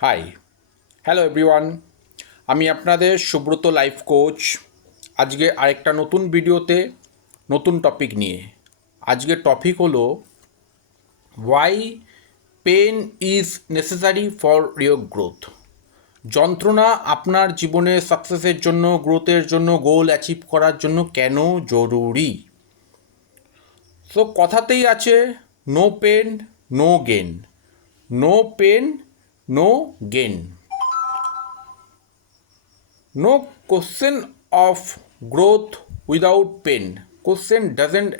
High, hello everyone. আমি আপনাদের Subrata life coach. আজকে আরেকটা নতুন ভিডিওতে নতুন টপিক নিয়ে। আজকের টপিক হলো why pain is necessary for your growth. যন্ত্রণা আপনার জীবনে সাকসেসের জন্য, গ্রোথের জন্য, গোল অ্যাচিভ করার জন্য কেন জরুরি। সো কথাতেই আছে, no pain no gain, no pain no gain. No question of growth without pain. Question doesn't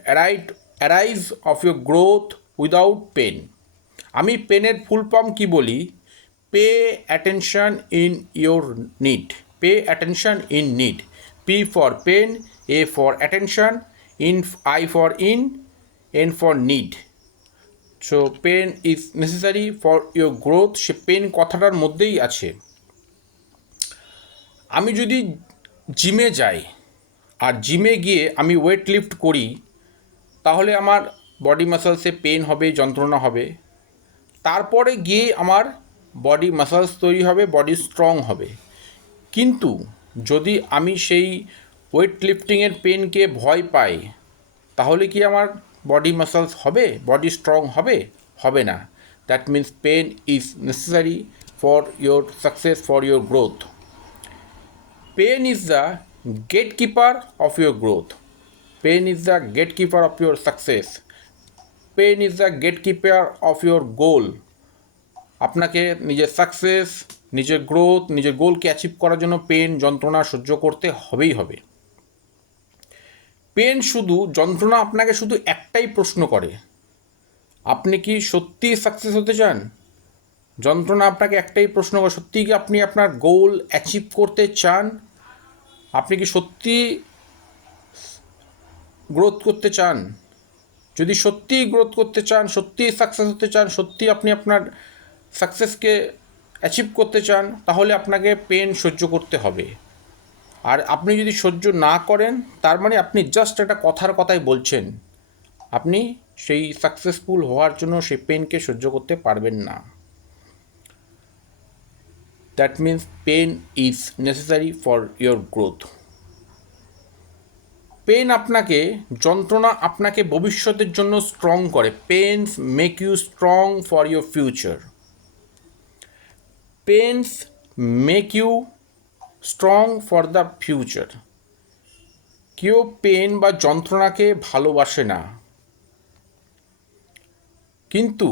arise of your growth without pain. আমি পেনের ফুল ফর্ম কি বলি? Pay attention in your need. Pay attention in need. P for pain, A for attention, I for N for need. So pain is necessary for your growth. সে pain কথাটার মধ্যেই আছে। আমি যদি জিমে যাই আর জিমে গিয়ে আমি ওয়েট লিফট করি, তাহলে আমার বডি মাসলসে পেন হবে, যন্ত্রণা হবে। তারপরে গিয়ে আমার বডি মাসলস তৈরি হবে, বডি স্ট্রং হবে। কিন্তু যদি আমি সেই ওয়েট লিফটিংয়ের পেনকে ভয় পাই, তাহলে কি আমার বডি মাসলস হবে, বডি স্ট্রং হবে? হবে না। That means pain is necessary for your success, for your growth. Pain is the gatekeeper of your growth. Pain is the gatekeeper of your success. Pain is the gatekeeper of your goal. আপনাকে নিজের success, নিজের growth, নিজের গোলকে achieve করার জন্য pen, যন্ত্রণা সহ্য করতে হবেই হবে। পেন শুধু, যন্ত্রণা আপনাকে শুধু একটাই প্রশ্ন করে, আপনি কি সত্যিই সাকসেস হতে চান? যন্ত্রণা আপনাকে একটাই প্রশ্ন করে, সত্যিই কি আপনি আপনার গোল অ্যাচিভ করতে চান? আপনি কি সত্যি গ্রোথ করতে চান? যদি সত্যিই গ্রোথ করতে চান, সত্যিই সাকসেস হতে চান, সত্যি আপনি আপনার সাকসেসকে অ্যাচিভ করতে চান, তাহলে আপনাকে পেন সহ্য করতে হবে। আর আপনি যদি সহ্য না করেন, তার মানে আপনি জাস্ট একটা কথাই বলছেন। আপনি সেই সাকসেসফুল হওয়ার জন্য সেই পেনকে সহ্য করতে পারবেন না। That means pain is necessary for your growth. Pain আপনাকে, যন্ত্রণা আপনাকে ভবিষ্যতের জন্য স্ট্রং করে। Pains make you strong for your future. Pains make you strong for the future. কেউ পেন বা যন্ত্রণাকে ভালোবাসে না, কিন্তু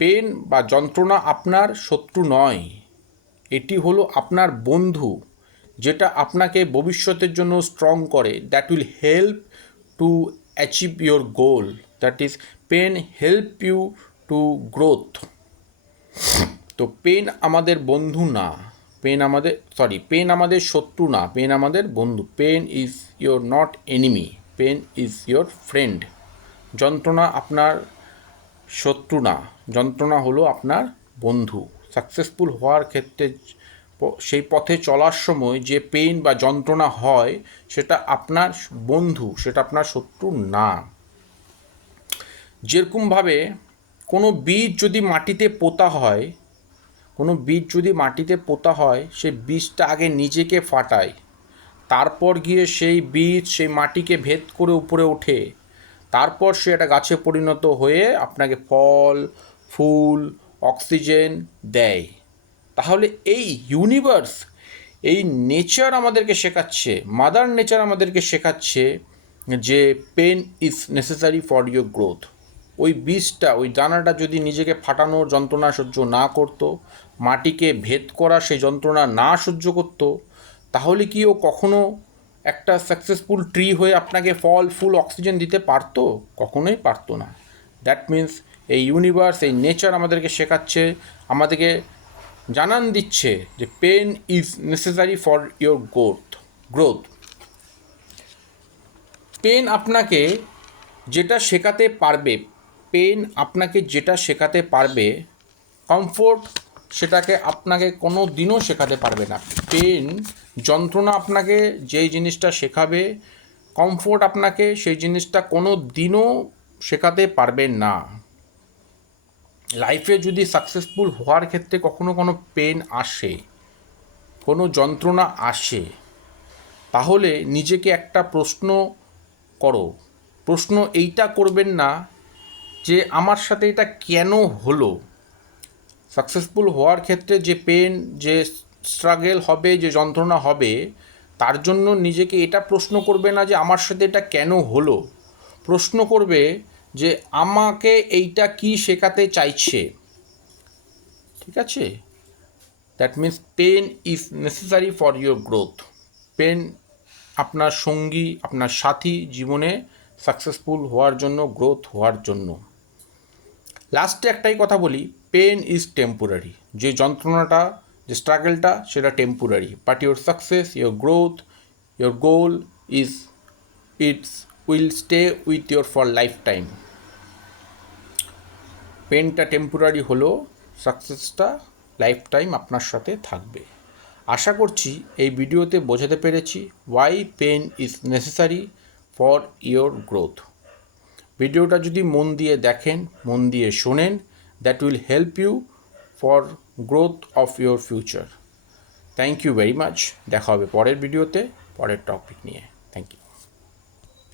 পেন বা যন্ত্রণা আপনার শত্রু নয়। এটি হলো আপনার বন্ধু, যেটা আপনাকে ভবিষ্যতের জন্য স্ট্রং করে। That will help to achieve your goal. That is pain help you to growth. তো পেন আমাদের বন্ধু না, পেন আমাদের শত্রু না, পেন আমাদের বন্ধু। Pain is your not enemy, pain is your friend. যন্ত্রণা আপনার শত্রু না, যন্ত্রণা হলো আপনার বন্ধু। সাকসেসফুল হওয়ার ক্ষেত্রে সেই পথে চলার সময় যে পেইন বা যন্ত্রণা হয়, সেটা আপনার বন্ধু, সেটা আপনার শত্রু না। যেরকমভাবে কোনো বীজ যদি মাটিতে পোঁতা হয়, কোনো বীজ যদি মাটিতে পোঁতা হয়, সেই বীজটা আগে নিজেকে ফাটায়, তারপর গিয়ে সেই বীজ সেই মাটিকে ভেদ করে উপরে ওঠে, তারপর সে একটা গাছে পরিণত হয়ে আপনাকে ফল, ফুল, অক্সিজেন দেয়। তাহলে এই ইউনিভার্স, এই নেচার আমাদেরকে শেখাচ্ছে, মাদার নেচার আমাদেরকে শেখাচ্ছে যে pain is necessary for your growth. ওই বীজটা, ওই দানাটা যদি নিজেকে ফাটানোর যন্ত্রণা সহ্য না করতো, মাটিকে ভেদ করা সেই যন্ত্রণা না সহ্য করতো, তাহলে কি ও কখনো একটা সাকসেসফুল ট্রি হয়ে আপনাকে ফল, ফুল, অক্সিজেন দিতে পারতো? কখনোই পারতো না। দ্যাট মিন্স এই ইউনিভার্স, এই নেচার আমাদেরকে শেখাচ্ছে, আমাদেরকে জানান দিচ্ছে যে pain is necessary for your growth. Pain আপনাকে যেটা শেখাতে পারবে, পেন আপনাকে যেটা শেখাতে পারবে, কমফোর্ট সেটাকে আপনাকে কোনো দিনও শেখাতে পারবে না। পেন, যন্ত্রণা আপনাকে যেই জিনিসটা শেখাবে, কমফোর্ট আপনাকে সেই জিনিসটা কোনো দিনও শেখাতে পারবে না। লাইফে যদি সাকসেসফুল হওয়ার ক্ষেত্রে কখনো কোনো পেন আসে, কোনো যন্ত্রণা আসে, তাহলে নিজেকে একটা প্রশ্ন করো। প্রশ্ন এইটা করবেন না যে আমার সাথে এটা কেন হলো। সাকসেসফুল হওয়ার ক্ষেত্রে যে পেন, যে স্ট্রাগল হবে, যে যন্ত্রণা হবে, তার জন্য নিজেকে এটা প্রশ্ন করবে না যে আমার সাথে এটা কেন হলো। প্রশ্ন করবে যে আমাকে এইটা কি শেখাতে চাইছে। ঠিক আছে? That means pain is necessary for your growth. Pain আপনার সঙ্গী, আপনার সাথী জীবনে সাকসেসফুল হওয়ার জন্য, গ্রোথ হওয়ার জন্য। লাস্টে একটাই কথা বলি, পেন ইজ টেম্পোরারি। যে যন্ত্রণাটা, যে স্ট্রাগলটা, সেটা temporary, but your success, your growth, your goal is, it's will stay with your for life time. পেনটা টেম্পোরারি হলেও সাকসেসটা লাইফ টাইম আপনার সাথে থাকবে। আশা করছি এই ভিডিওতে বোঝাতে পেরেছি why pain is necessary for your growth. ভিডিওটা যদি মন দিয়ে দেখেন, মন দিয়ে শোনেন, that will help you for growth of your future. Thank you very much. দেখা হবে পরের ভিডিওতে, পরের টপিক নিয়ে। Thank you.